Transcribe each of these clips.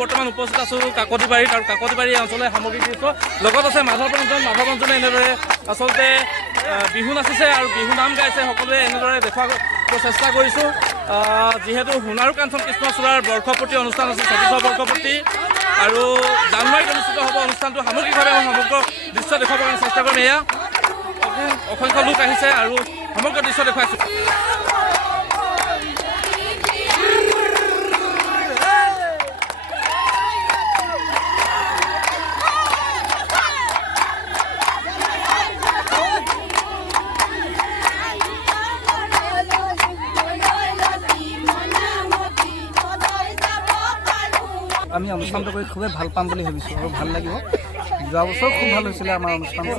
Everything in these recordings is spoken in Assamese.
বৰ্তমান উপস্থিত আছোঁ কাকতিবাৰীত আৰু কাকতিবাৰী অঞ্চলৰ সামগ্ৰিক দৃশ্য লগত আছে মাধৱ ৰঞ্জনে এনেদৰে আচলতে বিহু নাচিছে আৰু বিহু নাম গাইছে সকলোৱে এনেদৰে দেখুৱাব চেষ্টা কৰিছোঁ যিহেতু সোণাৰু কাঞ্চন কৃষ্ণচূড়াৰ বৰ্ষপূৰ্তি অনুষ্ঠান আছে 34 বৰ্ষপূৰ্তি আৰু জানুৱাৰীত অনুষ্ঠিত হ'ব অনুষ্ঠানটো সামগ্ৰিকভাৱে সমগ্ৰ দৃশ্য দেখুৱাবৰ কাৰণে চেষ্টা কৰিম এয়া অসংখ্য লোক আহিছে আৰু সমগ্ৰ দৃশ্য দেখুৱাইছোঁ আমি অনুষ্ঠানটো কৰি খুবেই ভাল পাম বুলি ভাবিছোঁ আৰু ভাল লাগিব যোৱা বছৰ খুব ভাল হৈছিলে আমাৰ অনুষ্ঠানটো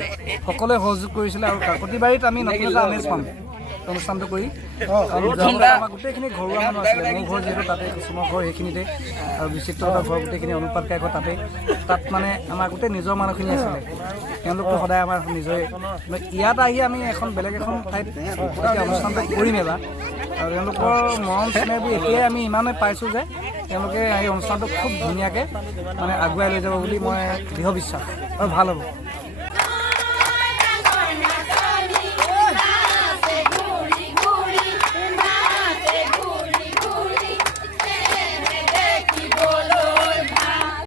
সকলোৱে সহযোগ কৰিছিলে আৰু কাকতিবাৰীত আমি নতুন এটা আমেজ পাম অনুষ্ঠানটো কৰি আৰু আমাৰ গোটেইখিনি ঘৰুৱা মানুহ আছিলে মোৰ ঘৰ যিহেতু তাতে কুচুমৰ ঘৰ সেইখিনিতে আৰু বিচিত্ৰতাৰ ঘৰ গোটেইখিনি অনুপাত কাই ঘৰ তাত মানে আমাৰ গোটেই নিজৰ মানুহখিনি আছিলে তেওঁলোকতো সদায় আমাৰ নিজৰে ইয়াত আহি আমি এখন বেলেগ এখন ঠাইত অনুষ্ঠানটো কৰিম এবাৰ আৰু তেওঁলোকৰ মৰম স্নেহবোৰ এতিয়াই আমি ইমানেই পাইছোঁ যে তেওঁলোকে এই অনুষ্ঠানটো খুব ধুনীয়াকৈ মানে আগুৱাই লৈ যাব বুলি মই দৃঢ় বিশ্বাস আৰু ভাল হ'ব